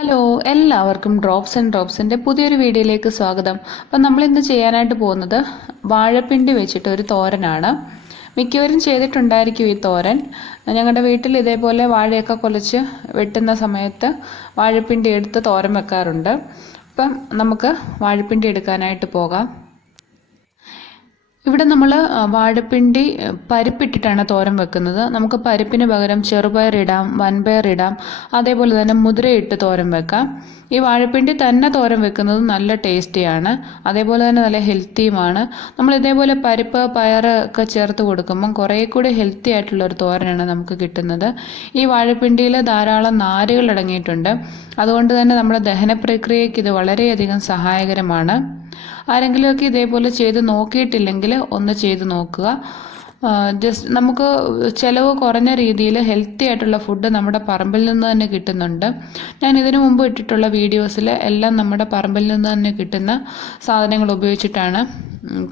Hello, എല്ലാവർക്കും drops and ഡ്രോപ്സിൻ്റെ പുതിയൊരു വീഡിയോയിലേക്ക് സ്വാഗതം. അപ്പം നമ്മളിന്ന് ചെയ്യാനായിട്ട് പോകുന്നത് വാഴപ്പിണ്ടി വെച്ചിട്ട് ഒരു തോരനാണ്. മിക്കവരും ചെയ്തിട്ടുണ്ടായിരിക്കും ഈ തോരൻ. ഞങ്ങളുടെ വീട്ടിൽ ഇതേപോലെ വാഴയൊക്കെ കുലച്ച് വെട്ടുന്ന സമയത്ത് വാഴപ്പിണ്ടി എടുത്ത് തോരൻ വെക്കാറുണ്ട്. അപ്പം നമുക്ക് വാഴപ്പിണ്ടി എടുക്കാനായിട്ട് പോകാം. ഇവിടെ നമ്മൾ വാഴപ്പിണ്ടി പരിപ്പിട്ടിട്ടാണ് തോരൻ വെക്കുന്നത്. നമുക്ക് പരിപ്പിന് പകരം ചെറുപയർ ഇടാം, വൻപയർ ഇടാം, അതേപോലെ തന്നെ മുതിരയിട്ട് തോരൻ വെക്കാം. ഈ വാഴപ്പിണ്ടി തന്നെ തോരൻ വെക്കുന്നത് നല്ല ടേസ്റ്റിയാണ്, അതേപോലെ തന്നെ നല്ല ഹെൽത്തിയുമാണ്. നമ്മൾ ഇതേപോലെ പരിപ്പ് പയർ ഒക്കെ ചേർത്ത് കൊടുക്കുമ്പം കുറേ കൂടി ഹെൽത്തി ആയിട്ടുള്ളൊരു തോരനാണ് നമുക്ക് കിട്ടുന്നത്. ഈ വാഴപ്പിണ്ടിയിൽ ധാരാളം നാരുകൾ അടങ്ങിയിട്ടുണ്ട്. അതുകൊണ്ട് തന്നെ നമ്മുടെ ദഹന പ്രക്രിയയ്ക്ക് ഇത് വളരെയധികം സഹായകരമാണ്. ആരെങ്കിലുമൊക്കെ ഇതേപോലെ ചെയ്ത് നോക്കിയിട്ടില്ലെങ്കിൽ ഒന്ന് ചെയ്ത് നോക്കുക. ജസ്റ്റ് നമുക്ക് ചിലവ് കുറഞ്ഞ രീതിയിൽ ഹെൽത്തി ആയിട്ടുള്ള ഫുഡ് നമ്മുടെ പറമ്പിൽ നിന്ന് തന്നെ കിട്ടുന്നുണ്ട്. ഞാൻ ഇതിനു മുമ്പ് ഇട്ടിട്ടുള്ള വീഡിയോസിൽ എല്ലാം നമ്മുടെ പറമ്പിൽ നിന്ന് തന്നെ കിട്ടുന്ന സാധനങ്ങൾ ഉപയോഗിച്ചിട്ടാണ്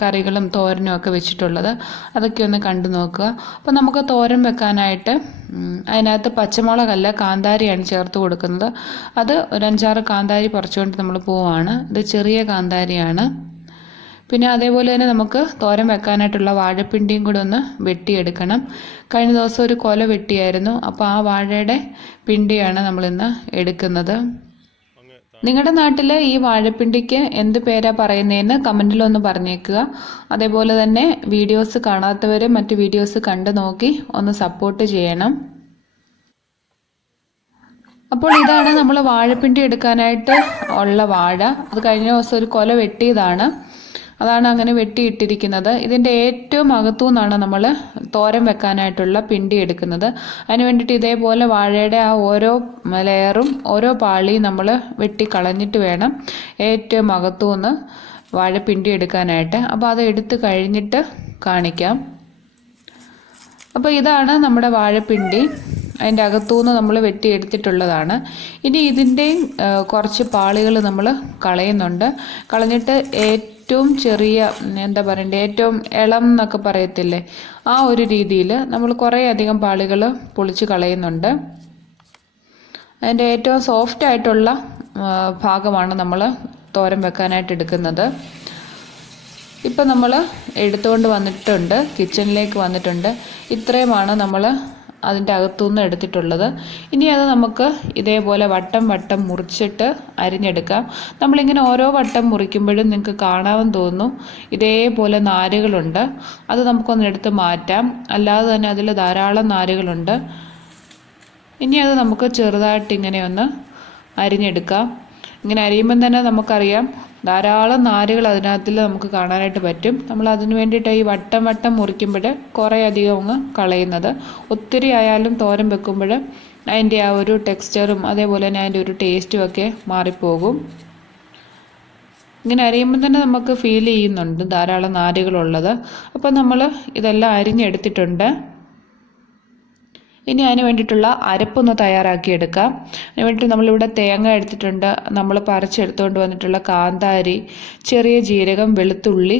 കറികളും തോരനും ഒക്കെ വെച്ചിട്ടുള്ളത്. അതൊക്കെ ഒന്ന് കണ്ടു നോക്കുക. അപ്പോൾ നമുക്ക് തോരൻ വെക്കാനായിട്ട് അതിനകത്ത് പച്ചമുളകല്ല, കാന്താരിയാണ് ചേർത്ത് കൊടുക്കുന്നത്. അത് ഒരു 5-6 കാന്താരി പറിച്ചുകൊണ്ട് നമ്മൾ പോവുകയാണ്. ഇത് ചെറിയ കാന്താരിയാണ്. പിന്നെ അതേപോലെ തന്നെ നമുക്ക് തോരൻ വെക്കാനായിട്ടുള്ള വാഴപ്പിണ്ടിയും കൂടെ ഒന്ന് വെട്ടിയെടുക്കണം. കഴിഞ്ഞ ദിവസം ഒരു കൊല വെട്ടിയായിരുന്നു. അപ്പോൾ ആ വാഴയുടെ പിണ്ടിയാണ് നമ്മളിന്ന് എടുക്കുന്നത്. നിങ്ങളുടെ നാട്ടിൽ ഈ വാഴപ്പിണ്ടിക്ക് എന്ത് പേരാ പറയുന്നതെന്ന് കമൻറ്റിലൊന്ന് പറഞ്ഞേക്കുക. അതേപോലെ തന്നെ വീഡിയോസ് കാണാത്തവർ മറ്റ് വീഡിയോസ് കണ്ടു നോക്കി ഒന്ന് സപ്പോർട്ട് ചെയ്യണം. അപ്പോൾ ഇതാണ് നമ്മൾ വാഴപ്പിണ്ടി എടുക്കാനായിട്ട് ഉള്ള വാഴ. അത് കഴിഞ്ഞ ദിവസം ഒരു കൊല വെട്ടിയതാണ്. അതാണ് അങ്ങനെ വെട്ടിയിട്ടിരിക്കുന്നത്. ഇതിൻ്റെ ഏറ്റവും അകത്തു നിന്നാണ് നമ്മൾ തോരൻ വെക്കാനായിട്ടുള്ള പിണ്ടി എടുക്കുന്നത്. അതിന് വേണ്ടിയിട്ട് ഇതേപോലെ വാഴയുടെ ആ ഓരോ ലെയറും ഓരോ പാളിയും നമ്മൾ വെട്ടിക്കളഞ്ഞിട്ട് വേണം ഏറ്റവും അകത്തു നിന്ന് വാഴപ്പിണ്ടി എടുക്കാനായിട്ട്. അപ്പോൾ അത് എടുത്ത് കഴിഞ്ഞിട്ട് കാണിക്കാം. അപ്പോൾ ഇതാണ് നമ്മുടെ വാഴപ്പിണ്ടി. അതിൻ്റെ അകത്തുനിന്ന് നമ്മൾ വെട്ടിയെടുത്തിട്ടുള്ളതാണ്. ഇനി ഇതിൻ്റെയും കുറച്ച് പാളികൾ നമ്മൾ കളയുന്നുണ്ട്. കളഞ്ഞിട്ട് ഏറ്റവും ചെറിയ എന്താ പറയണ്ടേ, ഏറ്റവും ഇളം എന്നൊക്കെ പറയത്തില്ലേ, ആ ഒരു രീതിയിൽ നമ്മൾ കുറേ അധികം പാളികൾ പൊളിച്ച് കളയുന്നുണ്ട്. അതിൻ്റെ ഏറ്റവും സോഫ്റ്റ് ആയിട്ടുള്ള ഭാഗമാണ് നമ്മൾ തോരൻ വെക്കാനായിട്ട് എടുക്കുന്നത്. ഇപ്പം നമ്മൾ എടുത്തുകൊണ്ട് വന്നിട്ടുണ്ട്, കിച്ചണിലേക്ക് വന്നിട്ടുണ്ട്. ഇത്രയുമാണ് നമ്മൾ അതിൻ്റെ അകത്തുനിന്ന് എടുത്തിട്ടുള്ളത്. ഇനി അത് നമുക്ക് ഇതേപോലെ വട്ടം വട്ടം മുറിച്ചിട്ട് അരിഞ്ഞെടുക്കാം. നമ്മളിങ്ങനെ ഓരോ വട്ടം മുറിക്കുമ്പോഴും നിങ്ങൾക്ക് കാണാമെന്ന് തോന്നുന്നു ഇതേപോലെ നാരുകളുണ്ട്. അത് നമുക്കൊന്ന് എടുത്ത് മാറ്റാം. അല്ലാതെ തന്നെ അതിൽ ധാരാളം നാരുകളുണ്ട്. ഇനി അത് നമുക്ക് ചെറുതായിട്ട് ഇങ്ങനെ ഒന്ന് അരിഞ്ഞെടുക്കാം. ഇങ്ങനെ അരിയുമ്പം തന്നെ നമുക്കറിയാം ധാരാളം നാരുകൾ അതിനകത്തിൽ നമുക്ക് കാണാനായിട്ട് പറ്റും. നമ്മൾ അതിന് വേണ്ടിയിട്ട് ഈ വട്ടം വട്ടം മുറിക്കുമ്പോൾ കുറേ അധികം അങ്ങ് കളയുന്നത്. ഒത്തിരി ആയാലും തോരൻ വെക്കുമ്പോൾ അതിൻ്റെ ആ ഒരു ടെക്സ്ചറും അതേപോലെ തന്നെ അതിൻ്റെ ഒരു ടേസ്റ്റും ഒക്കെ മാറിപ്പോകും. ഇങ്ങനെ അരിയുമ്പോൾ തന്നെ നമുക്ക് ഫീൽ ചെയ്യുന്നുണ്ട് ധാരാളം നാരുകളുള്ളത്. അപ്പോൾ നമ്മൾ ഇതെല്ലാം അരിഞ്ഞെടുത്തിട്ടുണ്ട്. ഇനി അതിന് വേണ്ടിയിട്ടുള്ള അരപ്പൊന്ന് തയ്യാറാക്കിയെടുക്കാം. അതിന് വേണ്ടിയിട്ട് നമ്മളിവിടെ തേങ്ങ എടുത്തിട്ടുണ്ട്, നമ്മൾ പറിച്ചെടുത്തുകൊണ്ട് വന്നിട്ടുള്ള കാന്താരി, ചെറിയ ജീരകം, വെളുത്തുള്ളി,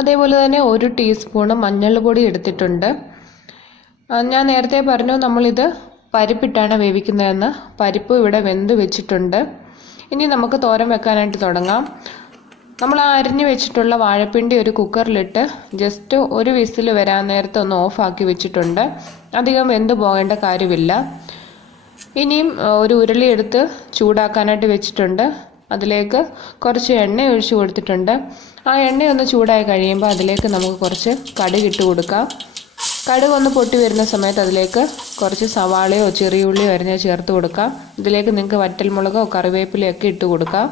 അതേപോലെ തന്നെ 1 ടീസ്പൂണ് മഞ്ഞൾപ്പൊടി എടുത്തിട്ടുണ്ട്. ഞാൻ നേരത്തെ പറഞ്ഞു നമ്മളിത് പരിപ്പിട്ടാണ് വേവിക്കുന്നതെന്ന്. പരിപ്പ് ഇവിടെ വെന്ത് വെച്ചിട്ടുണ്ട്. ഇനി നമുക്ക് തോരൻ വെക്കാനായിട്ട് തുടങ്ങാം. നമ്മൾ അരിഞ്ഞു വെച്ചിട്ടുള്ള വാഴപ്പിണ്ടി ഒരു കുക്കറിലിട്ട് ജസ്റ്റ് ഒരു വിസിൽ വരാൻ നേരത്തെ ഒന്ന് ഓഫാക്കി വെച്ചിട്ടുണ്ട്. അധികം വെന്ത് പോകേണ്ട കാര്യമില്ല. ഇനിയും ഒരു ഉരുളി എടുത്ത് ചൂടാക്കാനായിട്ട് വെച്ചിട്ടുണ്ട്. അതിലേക്ക് കുറച്ച് എണ്ണ ഒഴിച്ച് കൊടുത്തിട്ടുണ്ട്. ആ എണ്ണ ഒന്ന് ചൂടായി കഴിയുമ്പോൾ അതിലേക്ക് നമുക്ക് കുറച്ച് കടുക് ഇട്ട് കൊടുക്കാം. കടുക് ഒന്ന് പൊട്ടി വരുന്ന സമയത്ത് അതിലേക്ക് കുറച്ച് സവാളയോ ചെറിയ ഉള്ളിയോ അരിഞ്ഞ് ചേർത്ത് കൊടുക്കാം. ഇതിലേക്ക് നിങ്ങൾക്ക് വറ്റൽമുളകോ കറിവേപ്പിലയോ ഒക്കെ ഇട്ട് കൊടുക്കാം.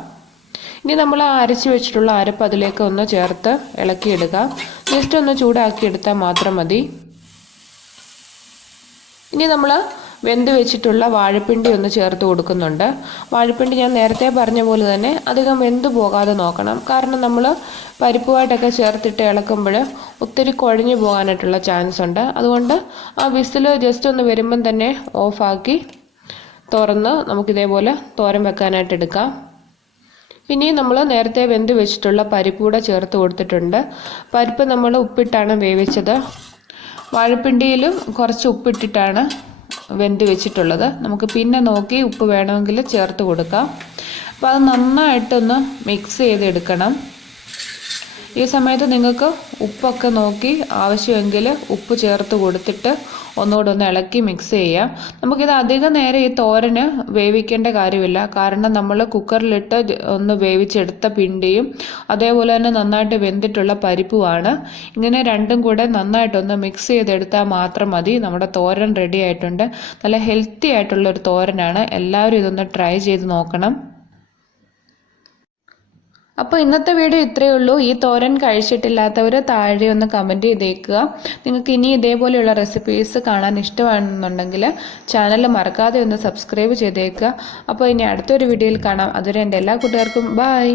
ഇനി നമ്മൾ അരച്ച് വെച്ചിട്ടുള്ള അരപ്പ് അതിലേക്ക് ഒന്ന് ചേർത്ത് ഇളക്കിയെടുക്കാം. ജസ്റ്റ് ഒന്ന് ചൂടാക്കിയെടുത്താൽ മാത്രം മതി. ഇനി നമ്മൾ വെന്ത് വെച്ചിട്ടുള്ള വാഴപ്പിണ്ടി ഒന്ന് ചേർത്ത് കൊടുക്കുന്നുണ്ട്. വാഴപ്പിണ്ടി ഞാൻ നേരത്തെ പറഞ്ഞ പോലെ തന്നെ അധികം വെന്ത് പോകാതെ നോക്കണം. കാരണം നമ്മൾ പരിപ്പുമായിട്ടൊക്കെ ചേർത്തിട്ട് ഇളക്കുമ്പോൾ ഒത്തിരി കുഴഞ്ഞു പോകാനായിട്ടുള്ള ചാൻസ് ഉണ്ട്. അതുകൊണ്ട് ആ വിസിൽ ജസ്റ്റ് ഒന്ന് വരുമ്പം തന്നെ ഓഫാക്കി തുറന്ന് നമുക്കിതേപോലെ തോരൻ വെക്കാനായിട്ട് എടുക്കാം. ഇനി നമ്മൾ നേരത്തെ വെന്ത് വെച്ചിട്ടുള്ള പരിപ്പ് കൂടെ ചേർത്ത് കൊടുത്തിട്ടുണ്ട്. പരിപ്പ് നമ്മൾ ഉപ്പിട്ടാണ് വേവിച്ചത്. വാഴപ്പിണ്ടിയിലും കുറച്ച് ഉപ്പിട്ടിട്ടാണ് വെന്ത് വെച്ചിട്ടുള്ളത്. നമുക്ക് പിന്നെ നോക്കി ഉപ്പ് വേണമെങ്കിൽ ചേർത്ത് കൊടുക്കാം. അപ്പോൾ അത് നന്നായിട്ടൊന്ന് മിക്സ് ചെയ്തെടുക്കണം. ഈ സമയത്ത് നിങ്ങൾക്ക് ഉപ്പൊക്കെ നോക്കി ആവശ്യമെങ്കിൽ ഉപ്പ് ചേർത്ത് കൊടുത്തിട്ട് ഒന്നുകൂടെ ഒന്ന് ഇളക്കി മിക്സ് ചെയ്യാം. നമുക്കിത് അധികം നേരം ഈ തോരന് വേവിക്കേണ്ട കാര്യമില്ല. കാരണം നമ്മൾ കുക്കറിലിട്ട് ഒന്ന് വേവിച്ചെടുത്ത പിണ്ടിയും അതേപോലെ തന്നെ നന്നായിട്ട് വെന്തിട്ടുള്ള പരിപ്പുമാണ്. ഇങ്ങനെ രണ്ടും കൂടെ നന്നായിട്ടൊന്ന് മിക്സ് ചെയ്തെടുത്താൽ മാത്രം മതി. നമ്മുടെ തോരൻ റെഡി ആയിട്ടുണ്ട്. നല്ല ഹെൽത്തി ആയിട്ടുള്ളൊരു തോരനാണ്. എല്ലാവരും ഇതൊന്ന് ട്രൈ ചെയ്ത് നോക്കണം. അപ്പോൾ ഇന്നത്തെ വീഡിയോ ഇത്രയേ ഉള്ളൂ. ഈ തോരൻ കഴിച്ചിട്ടില്ലാത്തവർ താഴെ ഒന്ന് കമൻറ്റ് ചെയ്തേക്കുക. നിങ്ങൾക്ക് ഇനി ഇതേപോലെയുള്ള റെസിപ്പീസ് കാണാൻ ഇഷ്ടമാണെന്നുണ്ടെങ്കിൽ ചാനൽ മറക്കാതെ ഒന്ന് സബ്സ്ക്രൈബ് ചെയ്തേക്കുക. അപ്പോൾ ഇനി അടുത്തൊരു വീഡിയോയിൽ കാണാം. അതുവരെ എൻ്റെ എല്ലാ കൂട്ടുകാർക്കും ബൈ.